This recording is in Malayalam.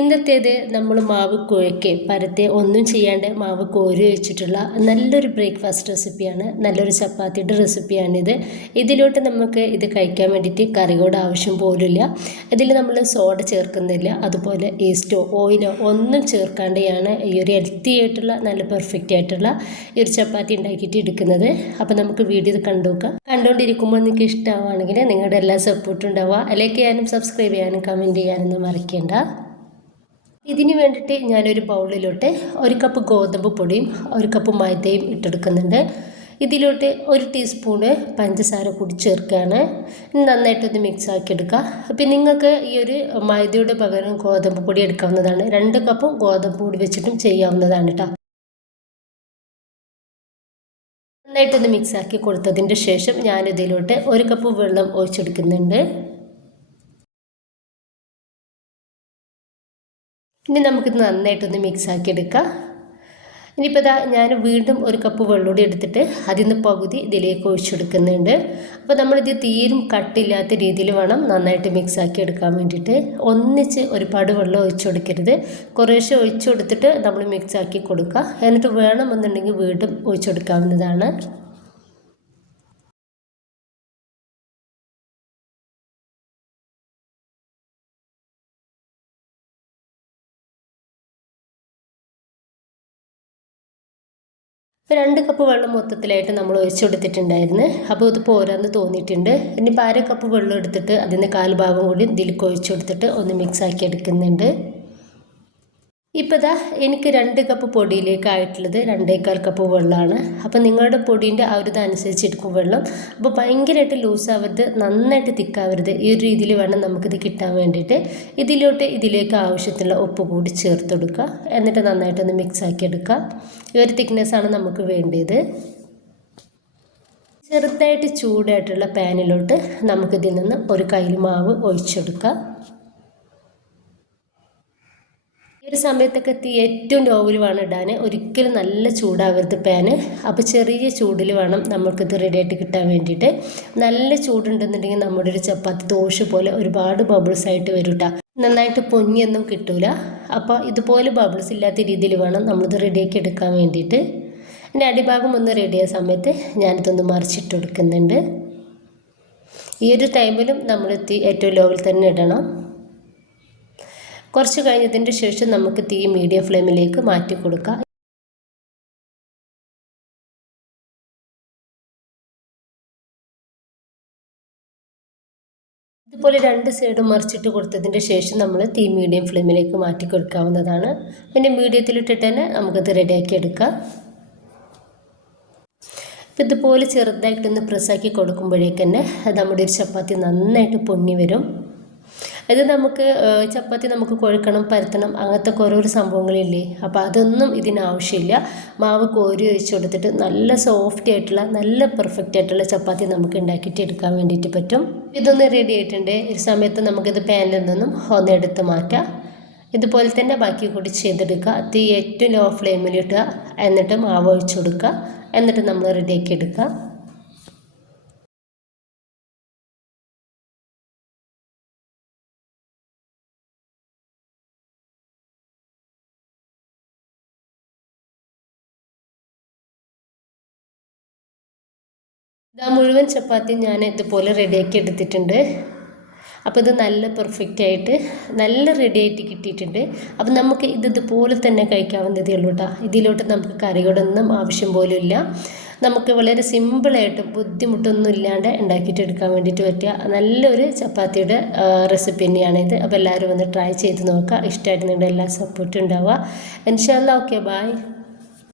ഇന്നത്തേത് നമ്മൾ മാവ് കുഴയ്ക്ക് പരത്തെ ഒന്നും ചെയ്യാണ്ട് മാവ് കോരി വെച്ചിട്ടുള്ള നല്ലൊരു ബ്രേക്ക്ഫാസ്റ്റ് റെസിപ്പിയാണ്. നല്ലൊരു ചപ്പാത്തിയുടെ റെസിപ്പിയാണിത്. ഇതിലോട്ട് നമുക്ക് ഇത് കഴിക്കാൻ വേണ്ടിയിട്ട് കറികളുടെ ആവശ്യം പോലുമില്ല. ഇതിൽ നമ്മൾ സോഡ ചേർക്കുന്നില്ല, അതുപോലെ ഈസ്റ്റോ ഓയിലോ ഒന്നും ചേർക്കാതെയാണ് ഈ ഒരു ഹെൽത്തി ആയിട്ടുള്ള നല്ല പെർഫെക്റ്റ് ആയിട്ടുള്ള ഈ ഒരു ചപ്പാത്തി ഉണ്ടാക്കിയിട്ട് എടുക്കുന്നത്. അപ്പോൾ നമുക്ക് വീഡിയോ കണ്ടുനോക്കാം. കണ്ടുകൊണ്ടിരിക്കുമ്പോൾ നിങ്ങൾക്ക് ഇഷ്ടമാണെങ്കിൽ നിങ്ങളുടെ എല്ലാ സപ്പോർട്ടും ഉണ്ടാവുക. ലൈക്ക് ചെയ്യാനും സബ്സ്ക്രൈബ് ചെയ്യാനും കമൻറ്റ് ചെയ്യാനൊന്നും മറക്കേണ്ട. ഇതിന് വേണ്ടിയിട്ട് ഞാനൊരു ബൗളിലോട്ട് 1 കപ്പ് ഗോതമ്പ് പൊടിയും 1 കപ്പ് മൈദയും ഇട്ടെടുക്കുന്നുണ്ട്. ഇതിലോട്ട് 1 ടീസ്പൂണ് പഞ്ചസാര കൂടി ചേർക്കുകയാണ്. നന്നായിട്ടൊന്ന് മിക്സ് ആക്കി എടുക്കുക. അപ്പം നിങ്ങൾക്ക് ഈ ഒരു മൈദയുടെ പകരം ഗോതമ്പ് പൊടി എടുക്കാവുന്നതാണ്. 2 കപ്പും ഗോതമ്പ് പൊടി വെച്ചിട്ടും ചെയ്യാവുന്നതാണ് കേട്ടോ. നന്നായിട്ടൊന്ന് മിക്സ് ആക്കി കൊടുത്തതിൻ്റെ ശേഷം ഞാനിതിലോട്ട് 1 കപ്പ് വെള്ളം ഒഴിച്ചെടുക്കുന്നുണ്ട്. ഇനി നമുക്കിത് നന്നായിട്ടൊന്ന് മിക്സ് ആക്കി എടുക്കാം. ഇനിയിപ്പോൾ ഞാൻ വീണ്ടും 1 കപ്പ് വെള്ളം എടുത്തിട്ട് അതിൽ നിന്ന് പകുതി ഇതിലേക്ക് ഒഴിച്ചെടുക്കുന്നുണ്ട്. അപ്പോൾ നമ്മളിത് തീരും കട്ടില്ലാത്ത രീതിയിൽ വേണം നന്നായിട്ട് മിക്സ് ആക്കി എടുക്കാൻ വേണ്ടിയിട്ട്. ഒന്നിച്ച് ഒരുപാട് വെള്ളം ഒഴിച്ചു കൊടുക്കരുത്. കുറേശ്ശെ ഒഴിച്ചു കൊടുത്തിട്ട് നമ്മൾ മിക്സ് ആക്കി കൊടുക്കുക. എന്നിട്ട് വേണമെന്നുണ്ടെങ്കിൽ വീണ്ടും ഒഴിച്ചു കൊടുക്കാവുന്നതാണ്. ഇപ്പോൾ 2 കപ്പ് വെള്ളം മൊത്തത്തിലായിട്ട് നമ്മൾ ഒഴിച്ചു കൊടുത്തിട്ടുണ്ടായിരുന്നു. അപ്പോൾ ഇത് പോരാന്ന് തോന്നിയിട്ടുണ്ട്. ഇനിയിപ്പോൾ 1/2 കപ്പ് വെള്ളം എടുത്തിട്ട് അതിൻ്റെ 1/4 ഭാഗം കൂടി ഇതിലേക്ക് ഒഴിച്ചു കൊടുത്തിട്ട് ഒന്ന് മിക്സ് ആക്കി എടുക്കുന്നുണ്ട്. ഇപ്പോൾ എനിക്ക് 2 കപ്പ് പൊടിയിലേക്കായിട്ടുള്ളത് 2.25 കപ്പ് വെള്ളമാണ്. അപ്പോൾ നിങ്ങളുടെ പൊടീൻ്റെ ആ ഒരു ഇതനുസരിച്ച് എടുക്കും വെള്ളം. അപ്പോൾ ഭയങ്കരമായിട്ട് ലൂസാവരുത്, നന്നായിട്ട് തിക്കാവരുത്. ഈ ഒരു രീതിയിൽ വേണം നമുക്കിത് കിട്ടാൻ വേണ്ടിയിട്ട്. ഇതിലേക്ക് ആവശ്യത്തിനുള്ള ഉപ്പ് കൂടി ചേർത്ത് കൊടുക്കുക. എന്നിട്ട് നന്നായിട്ടൊന്ന് മിക്സ് ആക്കി എടുക്കുക. ഈ ഒരു തിക്നെസ്സാണ് നമുക്ക് വേണ്ടത്. ചെറുതായിട്ട് ചൂടായിട്ടുള്ള പാനിലോട്ട് നമുക്കിതിൽ നിന്ന് ഒരു കയ്യിൽ മാവ് ഒഴിച്ചെടുക്കാം. ഈ ഒരു സമയത്തൊക്കെ തീ ഏറ്റവും ലോവിൽ വേണം ഇടാൻ. ഒരിക്കലും നല്ല ചൂടാവരുത് പാന്. അപ്പോൾ ചെറിയ ചൂടിൽ വേണം നമുക്കിത് റെഡിയായിട്ട് കിട്ടാൻ വേണ്ടിയിട്ട്. നല്ല ചൂടുണ്ടെന്നുണ്ടെങ്കിൽ നമ്മുടെ ഒരു ചപ്പാത്തി ദോശ പോലെ ഒരുപാട് ബബിൾസ് ആയിട്ട് വരും കേട്ടോ. നന്നായിട്ട് പൊങ്ങിയൊന്നും കിട്ടൂല. അപ്പോൾ ഇതുപോലെ ബബിൾസ് ഇല്ലാത്ത രീതിയിൽ വേണം നമ്മളിത് റെഡിയാക്കി എടുക്കാൻ വേണ്ടിയിട്ട്. എൻ്റെ അടിഭാഗം ഒന്ന് റെഡിയായ സമയത്ത് ഞാനിതൊന്ന് മറിച്ചിട്ട് കൊടുക്കുന്നുണ്ട്. ഈ ഒരു ടൈമിലും നമ്മൾ തീ ഏറ്റവും ലോവിൽ തന്നെ ഇടണം. കുറച്ച് കഴിഞ്ഞതിൻ്റെ ശേഷം നമുക്ക് തീ മീഡിയം ഫ്ലെയിമിലേക്ക് മാറ്റി കൊടുക്കാം. ഇതുപോലെ 2 സൈഡും മറിച്ചിട്ട് കൊടുത്തതിൻ്റെ ശേഷം നമ്മൾ തീ മീഡിയം ഫ്ലെയിമിലേക്ക് മാറ്റി കൊടുക്കാവുന്നതാണ്. പിന്നെ മീഡിയത്തിലിട്ടിട്ട് തന്നെ നമുക്കത് റെഡിയാക്കി എടുക്കാം. അപ്പോൾ ഇതുപോലെ ചെറുതായിട്ടൊന്ന് പ്രസ്സാക്കി കൊടുക്കുമ്പോഴേക്ക് തന്നെ നമ്മുടെ ഒരു ചപ്പാത്തി നന്നായിട്ട് പൊങ്ങി വരും. ഇത് നമുക്ക് ചപ്പാത്തി നമുക്ക് കുഴക്കണം, പരത്തണം, അങ്ങനത്തെ ഓരോരോ സംഭവങ്ങളില്ലേ. അപ്പോൾ അതൊന്നും ഇതിനാവശ്യമില്ല. മാവ് കോരി ഒഴിച്ച് കൊടുത്തിട്ട് നല്ല സോഫ്റ്റ് ആയിട്ടുള്ള നല്ല പെർഫെക്റ്റ് ആയിട്ടുള്ള ചപ്പാത്തി നമുക്ക് ഉണ്ടാക്കിയിട്ട് എടുക്കാൻ വേണ്ടിയിട്ട് പറ്റും. ഇതൊന്ന് റെഡി ആയിട്ടുണ്ട്. ഈ സമയത്ത് നമുക്കിത് പാനിൽ നിന്നും ഒന്ന് എടുത്ത് മാറ്റാം. ഇതുപോലെ തന്നെ ബാക്കി കൂടി ചെയ്തെടുക്കുക. തീ ഏറ്റവും ലോ ഫ്ലെയിമിലിട്ടുക. എന്നിട്ട് മാവ് ഒഴിച്ച് കൊടുക്കുക. എന്നിട്ട് നമ്മൾ റെഡിയാക്കി എടുക്കുക. മുഴുവൻ ചപ്പാത്തി ഞാൻ ഇതുപോലെ റെഡിയാക്കി എടുത്തിട്ടുണ്ട്. അപ്പോൾ ഇത് നല്ല പെർഫെക്റ്റ് ആയിട്ട് നല്ല റെഡി ആയിട്ട് കിട്ടിയിട്ടുണ്ട്. അപ്പോൾ നമുക്ക് ഇതുപോലെ തന്നെ കഴിക്കാവുന്നതേ ഉള്ളൂ കേട്ടോ. ഇതിലോട്ട് നമുക്ക് കറികളൊന്നും ആവശ്യം പോലും ഇല്ല. നമുക്ക് വളരെ സിമ്പിളായിട്ട് ബുദ്ധിമുട്ടൊന്നും ഇല്ലാണ്ട് ഉണ്ടാക്കിയിട്ട് എടുക്കാൻ വേണ്ടിയിട്ട് പറ്റിയ നല്ലൊരു ചപ്പാത്തിയുടെ റെസിപ്പി തന്നെയാണിത്. അപ്പോൾ എല്ലാവരും ഒന്ന് ട്രൈ ചെയ്ത് നോക്കുക. ഇഷ്ടമായിട്ട് നിങ്ങളുടെ എല്ലാ സപ്പോർട്ടും ഉണ്ടാവുക. ഇൻഷാ അല്ലാഹ്. Okay, by.